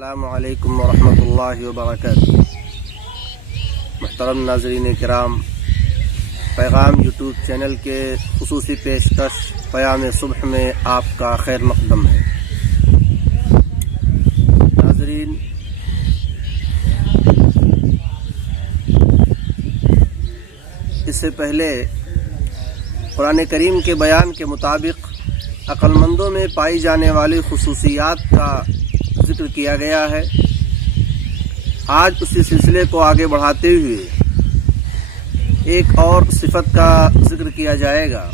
السلام علیکم ورحمۃ اللہ وبرکاتہ۔ محترم ناظرین کرام، پیغام یوٹیوب چینل کے خصوصی پیشکش پیام صبح میں آپ کا خیر مقدم ہے۔ ناظرین، اس سے پہلے قرآن کریم کے بیان کے مطابق عقل مندوں میں پائی جانے والی خصوصیات کا ذکر کیا گیا ہے۔ آج اسی سلسلے کو آگے بڑھاتے ہوئے ایک اور صفت کا ذکر کیا جائے گا۔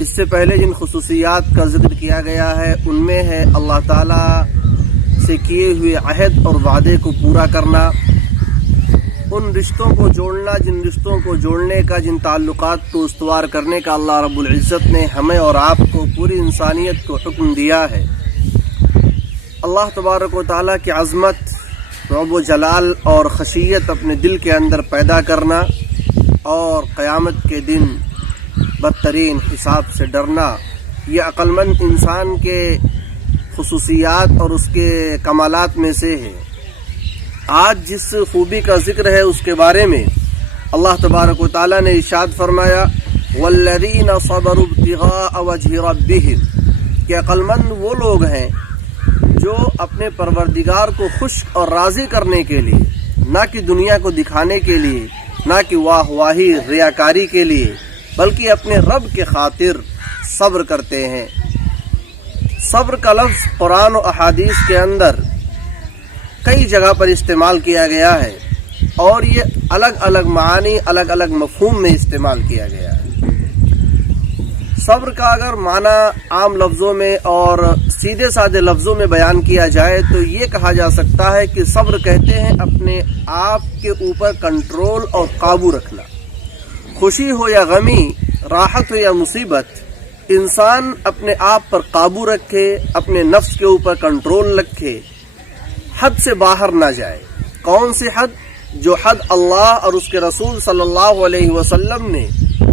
اس سے پہلے جن خصوصیات کا ذکر کیا گیا ہے ان میں ہے اللہ تعالی سے کیے ہوئے عہد اور وعدے کو پورا کرنا، ان رشتوں کو جوڑنا جن رشتوں کو جوڑنے کا، جن تعلقات کو استوار کرنے کا اللہ رب العزت نے ہمیں اور آپ کو، پوری انسانیت کو حکم دیا ہے۔ اللہ تبارک و تعالیٰ کی عظمت، رب و جلال اور خشیت اپنے دل کے اندر پیدا کرنا اور قیامت کے دن بدترین حساب سے ڈرنا، یہ عقل مند انسان کے خصوصیات اور اس کے کمالات میں سے ہے۔ آج جس خوبی کا ذکر ہے اس کے بارے میں اللہ تبارک و تعالیٰ نے ارشاد فرمایا، وَالَّذِينَ صَبَرُوا ابْتِغَاءَ وَجْهِ رَبِّهِمْ، کہ عقل مند وہ لوگ ہیں جو اپنے پروردگار کو خوش اور راضی کرنے کے لیے، نہ کہ دنیا کو دکھانے کے لیے، نہ کہ واہ واہی ریاکاری کے لیے، بلکہ اپنے رب کے خاطر صبر کرتے ہیں۔ صبر کا لفظ قرآن و احادیث کے اندر کئی جگہ پر استعمال کیا گیا ہے اور یہ الگ الگ معانی، الگ الگ مفہوم میں استعمال کیا گیا ہے۔ صبر کا اگر معنی عام لفظوں میں اور سیدھے سادے لفظوں میں بیان کیا جائے تو یہ کہا جا سکتا ہے کہ صبر کہتے ہیں اپنے آپ کے اوپر کنٹرول اور قابو رکھنا۔ خوشی ہو یا غمی، راحت ہو یا مصیبت، انسان اپنے آپ پر قابو رکھے، اپنے نفس کے اوپر کنٹرول رکھے، حد سے باہر نہ جائے۔ کون سی حد؟ جو حد اللہ اور اس کے رسول صلی اللہ علیہ وسلم نے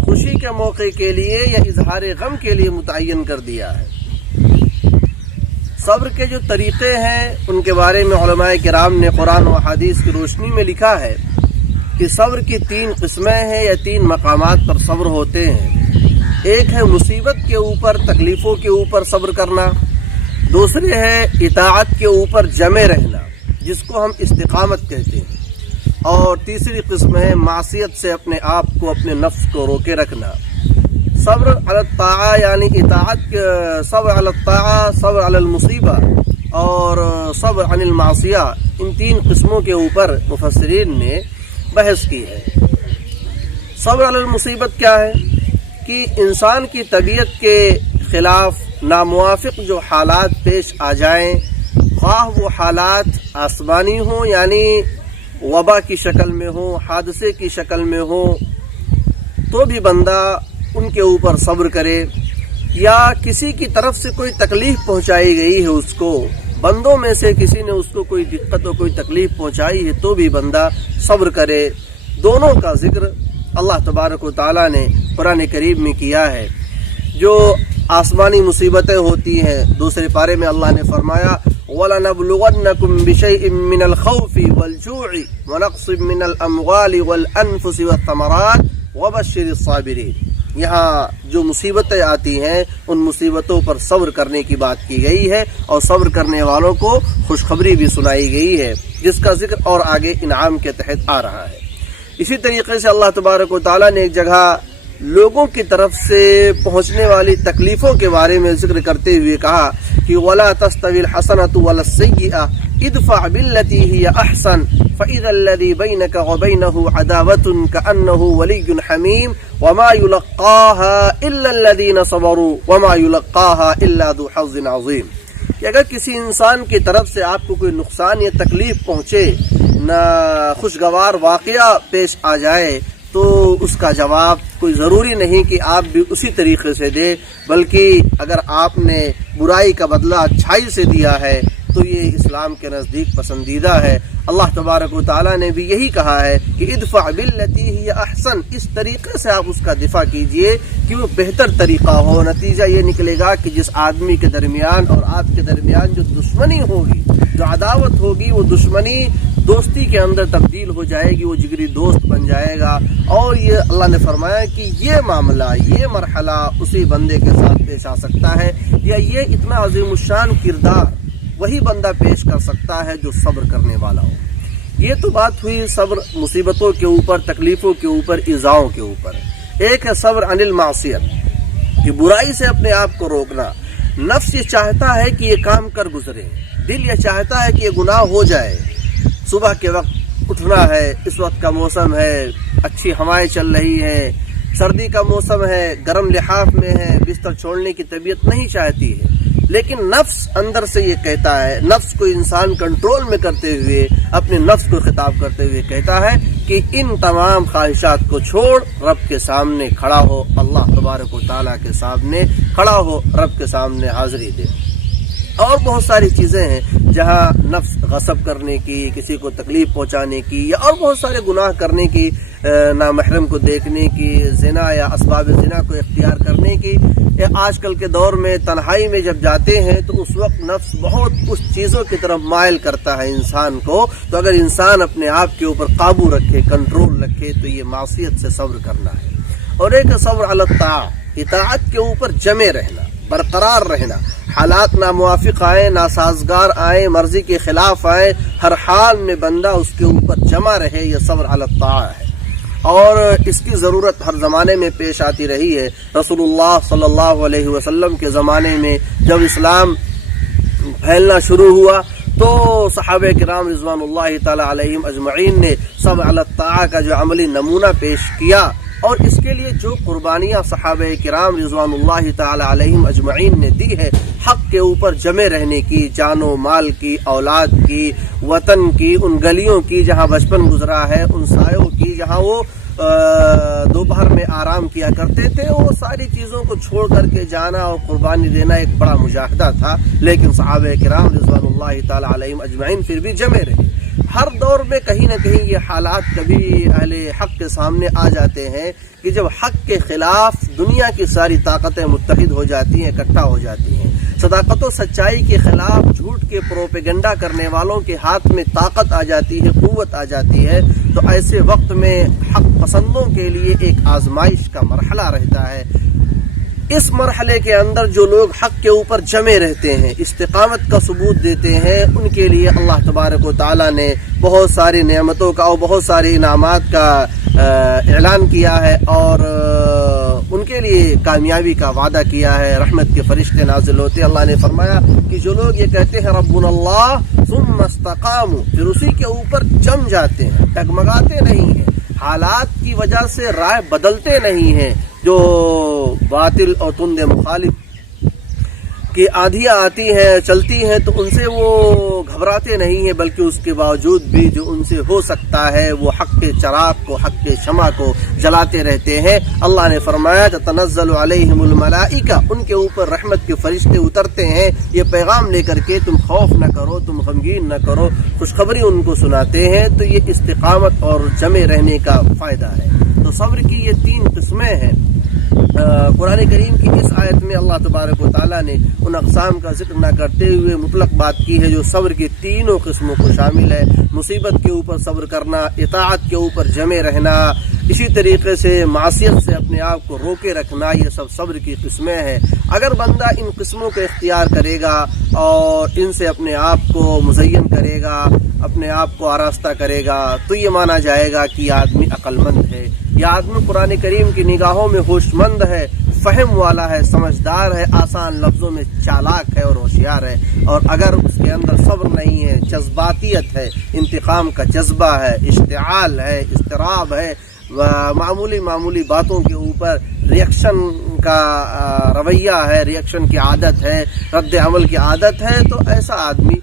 خوشی کے موقع کے لیے یا اظہار غم کے لیے متعین کر دیا ہے۔ صبر کے جو طریقے ہیں ان کے بارے میں علماء کرام نے قرآن و حدیث کی روشنی میں لکھا ہے کہ صبر کی 3 قسمیں ہیں یا 3 مقامات پر صبر ہوتے ہیں۔ ایک ہے مصیبت کے اوپر، تکلیفوں کے اوپر صبر کرنا، دوسرے ہے اطاعت کے اوپر جمے رہنا جس کو ہم استقامت کہتے ہیں، اور تیسری قسم ہے معصیت سے اپنے آپ کو، اپنے نفس کو روکے رکھنا۔ صبر علی الطاعہ یعنی اطاعت، صبر علی الطاعہ، صبر علی المصیبہ اور صبر عن المعصیہ، ان 3 قسموں کے اوپر مفسرین نے بحث کی ہے۔ صبر علی المصیبت کیا ہے؟ کہ انسان کی طبیعت کے خلاف ناموافق جو حالات پیش آ جائیں، خواہ وہ حالات آسمانی ہوں یعنی وبا کی شکل میں ہو، حادثے کی شکل میں ہو، تو بھی بندہ ان کے اوپر صبر کرے، یا کسی کی طرف سے کوئی تکلیف پہنچائی گئی ہے، اس کو بندوں میں سے کسی نے اس کو کوئی دقت اور کوئی تکلیف پہنچائی ہے تو بھی بندہ صبر کرے۔ دونوں کا ذکر اللہ تبارک و تعالیٰ نے قرآن کریم میں کیا ہے۔ جو آسمانی مصیبتیں ہوتی ہیں، دوسرے پارے میں اللہ نے فرمایا، وَلَنَبْلُغَنَّكُمْ بِشَيْءٍ مِّنَ الْخَوْفِ وَالْجُوعِ وَنَقْصٍ مِّنَ الْأَمْوَالِ وَالْأَنفُسِ وَالثَّمَرَاتِ وَبَشِّرِ الصَّابِرِينَ۔ یہاں جو مصیبتیں آتی ہیں ان مصیبتوں پر صبر کرنے کی بات کی گئی ہے اور صبر کرنے والوں کو خوشخبری بھی سنائی گئی ہے، جس کا ذکر اور آگے انعام کے تحت آ رہا ہے۔ اسی طریقے سے اللہ تبارک و تعالیٰ نے ایک جگہ لوگوں کی طرف سے پہنچنے والی تکلیفوں کے بارے میں ذکر کرتے ہوئے کہا کہ وَلَا تَسْتَوِي الْحَسَنَةُ وَلَا السَّيِّئَةُ ادْفَعْ بِالَّتِي هِيَ أَحْسَنُ فَإِذَا الَّذِي بَيْنَكَ وَبَيْنَهُ عَدَاوَةٌ كَأَنَّهُ وَلِيٌّ حَمِيمٌ وَمَا يُلَقَّاهَا إِلَّا الَّذِينَ صَبَرُوا وَمَا يُلَقَّاهَا إِلَّا ذُو حَظٍّ عَظِيمٍ۔ کہ اگر کسی انسان کی طرف سے آپ کو کوئی نقصان یا تکلیف پہنچے، نہ خوشگوار واقعہ پیش آ جائے، تو اس کا جواب کوئی ضروری نہیں کہ آپ بھی اسی طریقے سے دیں، بلکہ اگر آپ نے برائی کا بدلہ اچھائی سے دیا ہے تو یہ اسلام کے نزدیک پسندیدہ ہے۔ اللہ تبارک و تعالیٰ نے بھی یہی کہا ہے کہ ادفع باللتی ہی احسن، اس طریقے سے آپ اس کا دفاع کیجئے کہ وہ بہتر طریقہ ہو۔ نتیجہ یہ نکلے گا کہ جس آدمی کے درمیان اور آپ کے درمیان جو دشمنی ہوگی، جو عداوت ہوگی، وہ دشمنی دوستی کے اندر تبدیل ہو جائے گی، وہ جگری دوست بن جائے گا۔ اور یہ اللہ نے فرمایا کہ یہ معاملہ، یہ مرحلہ اسی بندے کے ساتھ پیش آ سکتا ہے، یا یہ اتنا عظیم الشان کردار وہی بندہ پیش کر سکتا ہے جو صبر کرنے والا ہو۔ یہ تو بات ہوئی صبر مصیبتوں کے اوپر، تکلیفوں کے اوپر، ایذاؤں کے اوپر۔ ایک ہے صبر عن المعصیت، کہ برائی سے اپنے آپ کو روکنا۔ نفس یہ چاہتا ہے کہ یہ کام کر گزرے، دل یہ چاہتا ہے کہ یہ گناہ ہو جائے۔ صبح کے وقت اٹھنا ہے، اس وقت کا موسم ہے، اچھی ہوائیں چل رہی ہیں، سردی کا موسم ہے، گرم لحاف میں ہے، بستر چھوڑنے کی طبیعت نہیں چاہتی ہے، لیکن نفس اندر سے یہ کہتا ہے، نفس کو انسان کنٹرول میں کرتے ہوئے، اپنے نفس کو خطاب کرتے ہوئے کہتا ہے کہ ان تمام خواہشات کو چھوڑ، رب کے سامنے کھڑا ہو، اللہ تبارک و تعالیٰ کے سامنے کھڑا ہو، رب کے سامنے حاضری دے۔ اور بہت ساری چیزیں ہیں جہاں نفس غصب کرنے کی، کسی کو تکلیف پہنچانے کی، یا اور بہت سارے گناہ کرنے کی، نامحرم کو دیکھنے کی، زنا یا اسباب زنا کو اختیار کرنے کی۔ آج کل کے دور میں تنہائی میں جب جاتے ہیں تو اس وقت نفس بہت کچھ چیزوں کی طرف مائل کرتا ہے انسان کو۔ تو اگر انسان اپنے آپ کے اوپر قابو رکھے، کنٹرول رکھے، تو یہ معصیت سے صبر کرنا ہے۔ اور ایک صبر علی الطاعہ، اطاعت کے اوپر جمے رہنا، برقرار رہنا، حالات ناموافق آئیں، ناسازگار آئیں، مرضی کے خلاف آئیں، ہر حال میں بندہ اس کے اوپر جمع رہے، یہ صبر علی الطاعہ ہے۔ اور اس کی ضرورت ہر زمانے میں پیش آتی رہی ہے۔ رسول اللہ صلی اللہ علیہ وسلم کے زمانے میں جب اسلام پھیلنا شروع ہوا تو صحابہ کرام رضوان اللہ تعالی علیہم اجمعین نے صبر علی الطاعہ کا جو عملی نمونہ پیش کیا، اور اس کے لیے جو قربانیاں صحابہ کرام رضوان اللہ تعالی علیہم اجمعین نے دی ہے، حق کے اوپر جمے رہنے کی، جان و مال کی، اولاد کی، وطن کی، ان گلیوں کی جہاں بچپن گزرا ہے، ان سایوں کی جہاں وہ دوپہر میں آرام کیا کرتے تھے، وہ ساری چیزوں کو چھوڑ کر کے جانا اور قربانی دینا ایک بڑا مجاہدہ تھا، لیکن صحابہ کرام رضوان اللہ تعالی علیہم اجمعین پھر بھی جمے رہے۔ ہر دور میں کہیں نہ کہیں یہ حالات کبھی اہل حق کے سامنے آ جاتے ہیں کہ جب حق کے خلاف دنیا کی ساری طاقتیں متحد ہو جاتی ہیں، اکٹھا ہو جاتی ہیں، صداقت و سچائی کے خلاف جھوٹ کے پروپیگنڈا کرنے والوں کے ہاتھ میں طاقت آ جاتی ہے، قوت آ جاتی ہے، تو ایسے وقت میں حق پسندوں کے لیے ایک آزمائش کا مرحلہ رہتا ہے۔ اس مرحلے کے اندر جو لوگ حق کے اوپر جمے رہتے ہیں، استقامت کا ثبوت دیتے ہیں، ان کے لیے اللہ تبارک و تعالیٰ نے بہت ساری نعمتوں کا اور بہت ساری انعامات کا اعلان کیا ہے، اور ان کے لیے کامیابی کا وعدہ کیا ہے۔ رحمت کے فرشتے نازل ہوتے، اللہ نے فرمایا کہ جو لوگ یہ کہتے ہیں ربنا اللہ ثم استقاموا، پھر اسی کے اوپر جم جاتے ہیں، ڈگمگاتے نہیں ہیں، حالات کی وجہ سے رائے بدلتے نہیں ہیں، جو باطل اور تند مخالف کی آندھیاں آتی ہیں، چلتی ہیں، تو ان سے وہ گھبراتے نہیں ہیں، بلکہ اس کے باوجود بھی جو ان سے ہو سکتا ہے وہ حق کے چراغ کو، حق کے شمع کو جلاتے رہتے ہیں۔ اللہ نے فرمایا تتنزل علیہم الملائکہ، ان کے اوپر رحمت کے فرشتے اترتے ہیں یہ پیغام لے کر کے، تم خوف نہ کرو، تم غمگین نہ کرو، خوشخبری ان کو سناتے ہیں۔ تو یہ استقامت اور جمے رہنے کا فائدہ ہے۔ تو صبر کی یہ 3 قسمیں ہیں۔ قرآن کریم کی اس آیت میں اللہ تبارک و تعالیٰ نے ان اقسام کا ذکر نہ کرتے ہوئے مطلق بات کی ہے جو صبر کی 3 قسموں کو شامل ہے۔ مصیبت کے اوپر صبر کرنا، اطاعت کے اوپر جمے رہنا، اسی طریقے سے معصیت سے اپنے آپ کو روکے رکھنا، یہ سب صبر کی قسمیں ہیں۔ اگر بندہ ان قسموں کو اختیار کرے گا اور ان سے اپنے آپ کو مزین کرے گا، اپنے آپ کو آراستہ کرے گا، تو یہ مانا جائے گا کہ یہ آدمی عقل مند ہے، یہ آدمی قرآن کریم کی نگاہوں میں ہوش مند ہے، فہم والا ہے، سمجھدار ہے، آسان لفظوں میں چالاک ہے اور ہوشیار ہے۔ اور اگر اس کے اندر صبر نہیں ہے، جذباتیت ہے، انتقام کا جذبہ ہے، اشتعال ہے، اضطراب ہے، معمولی باتوں کے اوپر ریئیکشن کا رویہ ہے، ریئیکشن کی عادت ہے، رد عمل کی عادت ہے، تو ایسا آدمی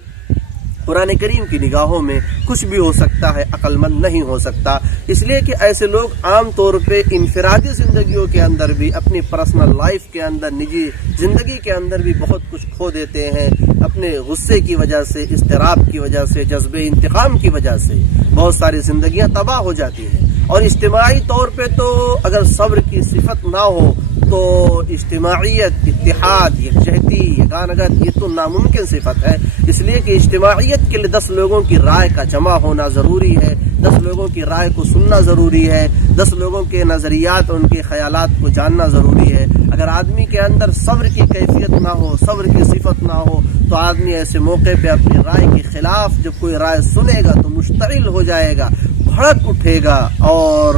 قرآن کریم کی نگاہوں میں کچھ بھی ہو سکتا ہے، عقل مند نہیں ہو سکتا، اس لیے کہ ایسے لوگ عام طور پہ انفرادی زندگیوں کے اندر بھی، اپنی پرسنل لائف کے اندر، نجی زندگی کے اندر بھی بہت کچھ کھو دیتے ہیں، اپنے غصے کی وجہ سے، اضطراب کی وجہ سے، جذبے انتقام کی وجہ سے بہت ساری زندگیاں تباہ ہو جاتی ہیں۔ اور اجتماعی طور پہ تو اگر صبر کی صفت نہ ہو تو اجتماعیت، اتحاد، یکجہتی، یگانگت یہ تو ناممکن صفت ہے، اس لیے کہ اجتماعیت کے لیے 10 لوگوں کی رائے کا جمع ہونا ضروری ہے، 10 لوگوں کی رائے کو سننا ضروری ہے، 10 لوگوں کے نظریات اور ان کے خیالات کو جاننا ضروری ہے۔ اگر آدمی کے اندر صبر کی کیفیت نہ ہو، صبر کی صفت نہ ہو تو آدمی ایسے موقع پہ اپنی رائے کے خلاف جب کوئی رائے سنے گا تو مشتعل ہو جائے گا، بھڑک اٹھے گا اور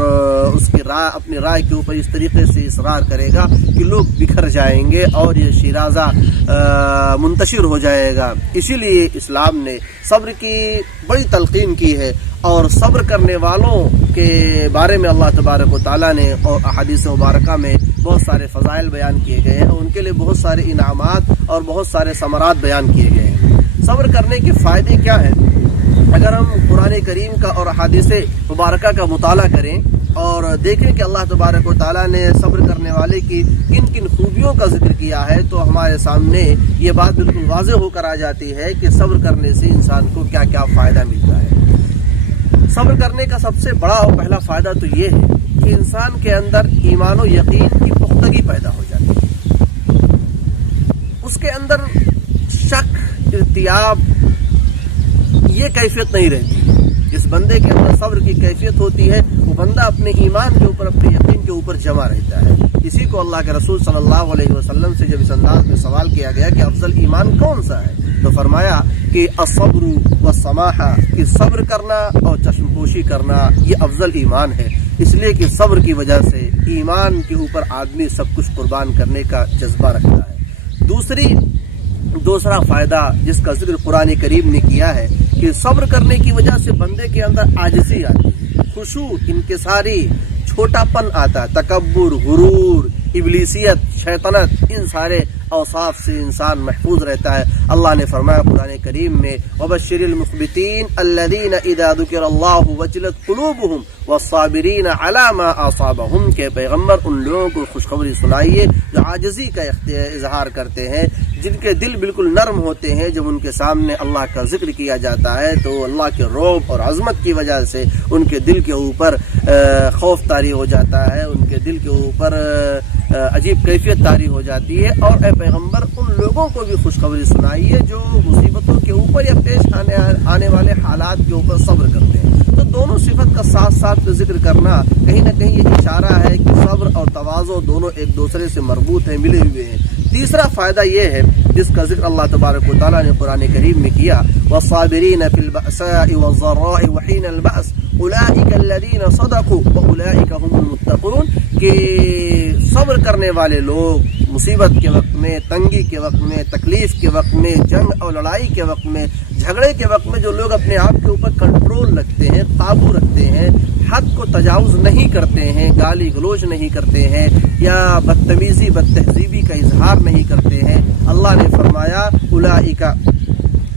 اس کی رائے، اپنی رائے کے اوپر اس طریقے سے اصرار کرے گا کہ لوگ بکھر جائیں گے اور یہ شیرازہ منتشر ہو جائے گا۔ اسی لیے اسلام نے صبر کی بڑی تلقین کی ہے، اور صبر کرنے والوں کے بارے میں اللہ تبارک و تعالیٰ نے اور احادیث مبارکہ میں بہت سارے فضائل بیان کیے گئے ہیں، اور ان کے لیے بہت سارے انعامات اور بہت سارے ثمرات بیان کیے گئے ہیں۔ صبر کرنے کے فائدے کیا ہیں؟ اگر ہم قرآن کریم کا اور احادیث مبارکہ کا مطالعہ کریں اور دیکھیں کہ اللہ تبارک و تعالیٰ نے صبر کرنے والے کی کن کن خوبیوں کا ذکر کیا ہے تو ہمارے سامنے یہ بات بالکل واضح ہو کر آ جاتی ہے کہ صبر کرنے سے انسان کو کیا کیا فائدہ ملتا ہے۔ صبر کرنے کا سب سے بڑا اور پہلا فائدہ تو یہ ہے کہ انسان کے اندر ایمان و یقین کی پختگی پیدا ہو جاتی ہے، اس کے اندر شک، ارتیاب یہ کیفیت نہیں رہتی۔ جس بندے کے اندر صبر کی کیفیت ہوتی ہے وہ بندہ اپنے ایمان کے اوپر، اپنے یقین کے اوپر جمع رہتا ہے۔ اسی کو اللہ کے رسول صلی اللہ علیہ وسلم سے جب اس انداز میں سوال کیا گیا کہ افضل ایمان کون سا ہے تو فرمایا کہ الصبر والسماحہ، کہ صبر کرنا اور چشم پوشی کرنا یہ افضل ایمان ہے، اس لیے کہ صبر کی وجہ سے ایمان کے اوپر آدمی سب کچھ قربان کرنے کا جذبہ رکھتا ہے۔ دوسرا فائدہ جس کا ذکر قرآن کریم نے کیا ہے کہ صبر کرنے کی وجہ سے بندے کے اندر عاجزی آتی ہے، خشوع، انکساری، چھوٹا پن آتا ہے، تکبر، غرور، ابلیسیت، شیطنت، ان سارے اوصاف سے انسان محفوظ رہتا ہے۔ اللہ نے فرمایا قرآن کریم میں وَبَشِّرِ الْمُخْبِتِينَ الَّذِينَ إِذَا ذُكِرَ اللَّهُ وَجِلَتْ قُلُوبُهُمْ وَالصَّابِرِينَ عَلَى مَا أَصَابَهُمْ، کہ پیغمبر ان لوگوں کو خوشخبری سنائیے جو عاجزی کا اظہار کرتے ہیں، جن کے دل بالکل نرم ہوتے ہیں، جب ان کے سامنے اللہ کا ذکر کیا جاتا ہے تو اللہ کے رعب اور عظمت کی وجہ سے ان کے دل کے اوپر خوف طاری ہو جاتا ہے، ان کے دل کے اوپر عجیب کیفیت طاری ہو جاتی ہے۔ اور اے پیغمبر ان لوگوں کو بھی خوشخبری سنائیے جو مصیبتوں کے اوپر یا پیش آنے والے حالات کے اوپر صبر کرتے ہیں۔ تو دونوں صفت کا ساتھ ساتھ ذکر کرنا کہیں نہ کہیں یہ اشارہ ہے کہ صبر اور تواضع دونوں ایک دوسرے سے مربوط ہیں، ملے ہوئے ہیں۔ تیسرا فائدہ یہ ہے جس کا ذکر اللہ تبارک و تعالیٰ نے قرآن کریم میں کیا وَالصَّابِرِينَ فِي الْبَأْسَاءِ وَالضَّرَّاءِ وَحِينَ الْبَأْسِ أُولَئِكَ الَّذِينَ صَدَقُوا وَأُولَئِكَ هُمُ الْمُتَّقُونَ، کہ صبر کرنے والے لوگ مصیبت کے وقت میں، تنگی کے وقت میں، تکلیف کے وقت میں، جنگ اور لڑائی کے وقت میں، جھگڑے کے وقت میں جو لوگ اپنے آپ کے اوپر کنٹرول رکھتے ہیں، قابو رکھتے ہیں، حد کو تجاوز نہیں کرتے ہیں، گالی گلوچ نہیں کرتے ہیں یا بدتمیزی، بدتہذیبی کا اظہار نہیں کرتے ہیں، اللہ نے فرمایا اولئک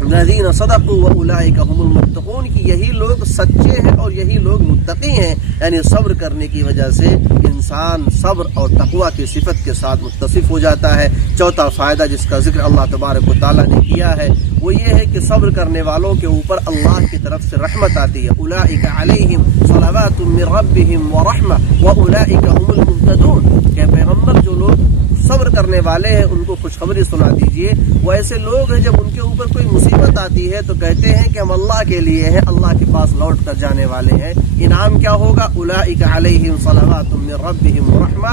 الذین صدقوا واولئک هم المتقون، کہ یہی لوگ سچے ہیں اور یہی لوگ متقی ہیں۔ یعنی صبر کرنے کی وجہ سے انسان صبر اور تقوی کی صفت کے ساتھ متصف ہو جاتا ہے۔ چوتھا فائدہ جس کا ذکر اللہ تبارک و تعالیٰ نے کیا ہے وہ یہ ہے کہ صبر کرنے والوں کے اوپر اللہ کی طرف سے رحمت آتی ہے۔ اولئک علیہم صلوات من ربہم ورحمہ واولئک هم المهتدون، کہ پیغمبر جو لوگ صبر کرنے والے ہیں ان کو خوشخبری سنا دیجئے، وہ ایسے لوگ ہیں جب ان کے اوپر کوئی مصیبت آتی ہے تو کہتے ہیں کہ ہم اللہ کے لیے ہیں، اللہ کے پاس لوٹ کر جانے والے ہیں۔ انعام کیا ہوگا؟ اولئک علیہم صلوات من ربہم ورحمہ،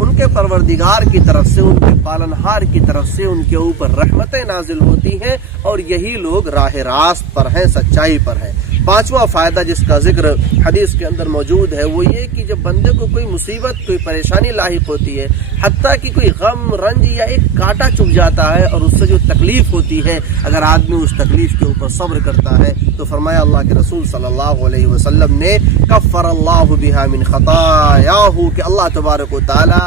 ان کے پروردگار کی طرف سے، ان کے پالنہار کی طرف سے ان کے اوپر رحمتیں نازل ہوتی ہیں اور یہی لوگ راہ راست پر ہیں، سچائی پر ہیں۔ پانچواں فائدہ جس کا ذکر حدیث کے اندر موجود ہے وہ یہ کہ جب بندے کو کوئی مصیبت، کوئی پریشانی لاحق ہوتی ہے، حتیٰ کہ کوئی غم، رنج یا ایک کانٹا چبھ جاتا ہے اور اس سے جو تکلیف ہوتی ہے، اگر آدمی اس تکلیف کے اوپر صبر کرتا ہے تو فرمایا اللہ کے رسول صلی اللہ علیہ وسلم نے کفر اللہ بہا من خطایاہ، کہ اللہ تبارک و تعالی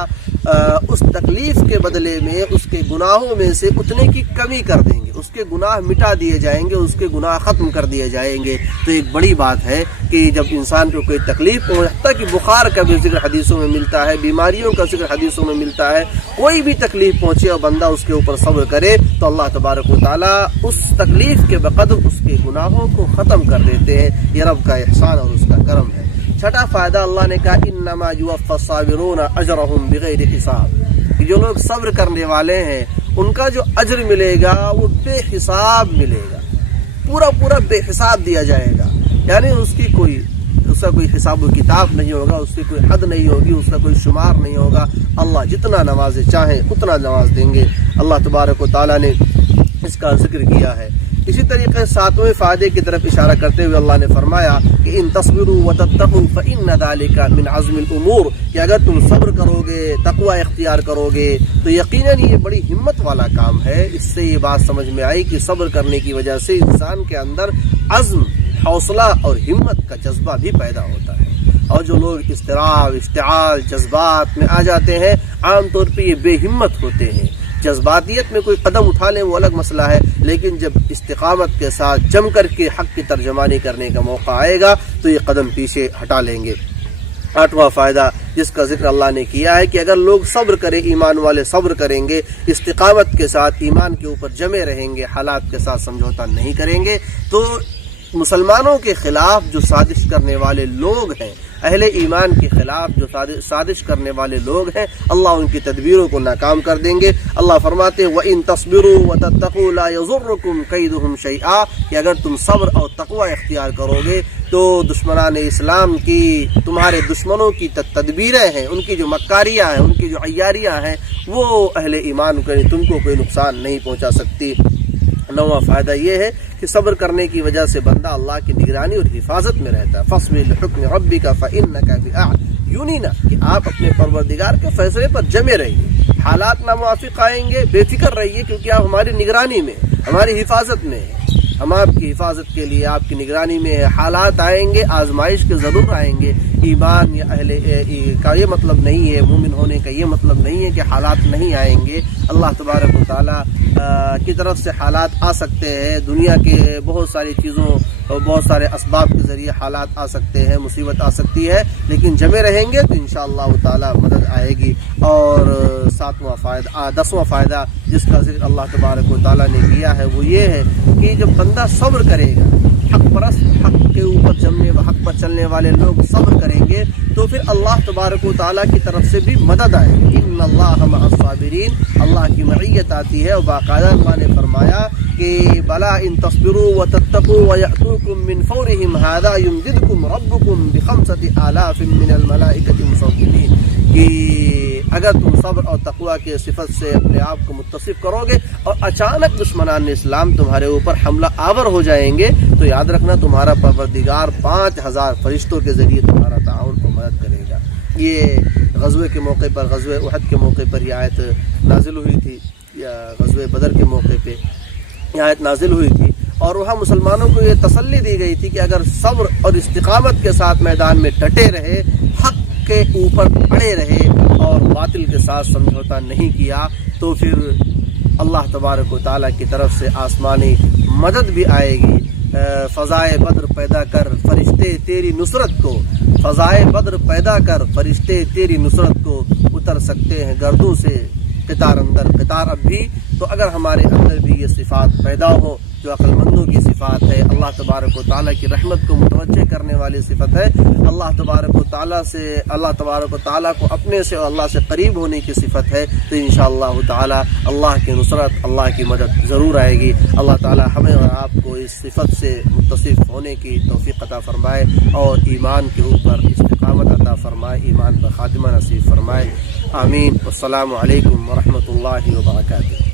اس تکلیف کے بدلے میں اس کے گناہوں میں سے اتنے کی کمی کر دیں گے، اس کے گناہ مٹا دیے جائیں گے، اس کے گناہ ختم کر دیے جائیں گے۔ تو ایک بڑی بات ہے کہ جب انسان کو کوئی تکلیف پہنچتا کہ بخار کا بھی ذکر حدیثوں میں ملتا ہے، بیماریوں کا ذکر حدیثوں میں ملتا ہے، کوئی بھی تکلیف پہنچے اور بندہ اس کے اوپر صبر کرے تو اللہ تبارک و تعالیٰ اس تکلیف کے بقدر اس کے گناہوں کو ختم کر دیتے ہیں۔ یہ رب کا احسان اور اس کا کرم ہے۔ چھٹا فائدہ اللہ نے کہا انما یوفی الصابرون اجرهم بغیر حساب، کہ جو لوگ صبر کرنے والے ہیں ان کا جو اجر ملے گا وہ بے حساب ملے گا، پورا بے حساب دیا جائے گا، یعنی اس کا کوئی حساب و کتاب نہیں ہوگا، اس کی کوئی حد نہیں ہوگی، اس کا کوئی شمار نہیں ہوگا۔ اللہ جتنا نمازیں چاہیں اتنا نماز دیں گے۔ اللہ تبارک و تعالیٰ نے اس کا ذکر کیا ہے۔ اسی طریقے ساتویں فائدے کی طرف اشارہ کرتے ہوئے اللہ نے فرمایا کہ ان تصبروا وتتقوا فإن ذلك من عزم الامور، کہ اگر تم صبر کرو گے، تقوی اختیار کرو گے تو یقیناً یہ بڑی ہمت والا کام ہے۔ اس سے یہ بات سمجھ میں آئی کہ صبر کرنے کی وجہ سے انسان کے اندر عزم، حوصلہ اور ہمت کا جذبہ بھی پیدا ہوتا ہے۔ اور جو لوگ اضطراب، اشتعال، جذبات میں آ جاتے ہیں عام طور پہ یہ بے ہمت ہوتے ہیں۔ جذباتیت میں کوئی قدم اٹھا لیں وہ الگ مسئلہ ہے، لیکن جب استقامت کے ساتھ جم کر کے حق کی ترجمانی کرنے کا موقع آئے گا تو یہ قدم پیچھے ہٹا لیں گے۔ آٹھواں فائدہ جس کا ذکر اللہ نے کیا ہے کہ اگر لوگ صبر کریں، ایمان والے صبر کریں گے، استقامت کے ساتھ ایمان کے اوپر جمے رہیں گے، حالات کے ساتھ سمجھوتا نہیں کریں گے، تو مسلمانوں کے خلاف جو سازش کرنے والے لوگ ہیں، اہل ایمان کے خلاف جو سازش کرنے والے لوگ ہیں، اللہ ان کی تدبیروں کو ناکام کر دیں گے۔ اللہ فرماتے ہیں وَإِن تَصْبِرُوا وَتَتَّقُوا لَا يَضُرُّكُمْ كَيْدُهُمْ شَيْئًا، کہ اگر تم صبر اور تقوی اختیار کرو گے تو دشمنان اسلام کی، تمہارے دشمنوں کی تدبیریں ہیں، ان کی جو مکاریاں ہیں، ان کی جو عیاریاں ہیں، وہ اہل ایمان کو تم کو کوئی نقصان نہیں پہنچا سکتی۔ نواں فائدہ یہ ہے کہ صبر کرنے کی وجہ سے بندہ اللہ کی نگرانی اور حفاظت میں رہتا ہے۔ فَاصْبِرْ لِحُكْمِ رَبِّكَ فَإِنَّكَ بِأَعْيُنِنَا، کہ آپ اپنے پروردگار کے فیصلے پر جمے رہیے، حالات ناموافق آئیں گے بے فکر رہیے، کیونکہ آپ ہماری نگرانی میں، ہماری حفاظت میں ہیں، ہم آپ کی حفاظت کے لیے آپ کی نگرانی میں ہے۔ حالات آئیں گے، آزمائش کے ضرور آئیں گے۔ ایمان یا اہل کا یہ مطلب نہیں ہے، مومن ہونے کا یہ مطلب نہیں ہے کہ حالات نہیں آئیں گے۔ اللہ تبارک و تعالیٰ کی طرف سے حالات آ سکتے ہیں، دنیا کے بہت ساری چیزوں اور بہت سارے اسباب کے ذریعے حالات آ سکتے ہیں، مصیبت آ سکتی ہے، لیکن جمے رہیں گے تو انشاءاللہ تعالیٰ مدد آئے گی۔ اور دسواں فائدہ جس کا ذکر اللہ تبارک و تعالیٰ نے کیا ہے وہ یہ ہے کہ جب بندہ صبر کرے گا، حق پرست، حق کے اوپر جمنے، حق پر چلنے والے لوگ صبر کریں گے تو پھر اللہ تبارک و تعالیٰ کی طرف سے بھی مدد آئے گی۔ ان اللہ مع الصابرین، اللہ کی معیت آتی ہے۔ اور باقاعدہ اللہ نے فرمایا کہ بلا ان تصبروا وتتقوا ويأتوكم من فورهم هذا يمددكم ربكم بخمسة آلاف من الملائكة مسوقين، کہ اگر تم صبر اور تقوی کے صفت سے اپنے آپ کو متصف کرو گے اور اچانک دشمنان اسلام تمہارے اوپر حملہ آور ہو جائیں گے تو یاد رکھنا تمہارا پروردگار 5000 فرشتوں کے ذریعے تمہارا تعاون کو مدد کرے گا۔ یہ غزوے کے موقع پر، غزوہ احد کے موقع پر یہ آیت نازل ہوئی تھی، یا غزوہ بدر کے موقع پہ یہ آیت نازل ہوئی تھی، اور وہاں مسلمانوں کو یہ تسلی دی گئی تھی کہ اگر صبر اور استقامت کے ساتھ میدان میں ڈٹے رہے، حق کے اوپر اڑے رہے اور باطل کے ساتھ سمجھوتا نہیں کیا تو پھر اللہ تبارک و تعالیٰ کی طرف سے آسمانی مدد بھی آئے گی۔ فضائے بدر پیدا کر فرشتے تیری نصرت کو، فضائے بدر پیدا کر فرشتے تیری نصرت کو، اتر سکتے ہیں گردوں سے قطار اندر قطار اب بھی۔ تو اگر ہمارے اندر بھی یہ صفات پیدا ہو جو عقل مندوں کی صفات ہے، اللہ تبارک و تعالیٰ کی رحمت کو متوجہ کرنے والی صفت ہے، اللہ تبارک و تعالیٰ کو اپنے سے اور اللہ سے قریب ہونے کی صفت ہے، تو انشاءاللہ تعالیٰ اللہ کی نصرت، اللہ کی مدد ضرور آئے گی۔ اللہ تعالیٰ ہمیں اور آپ کو اس صفت سے متصف ہونے کی توفیق عطا فرمائے اور ایمان کے اوپر استقامت عطا فرمائے، ایمان پر خاتمہ نصیب فرمائے۔ آمین۔ والسلام علیکم ورحمۃ اللہ وبرکاتہ۔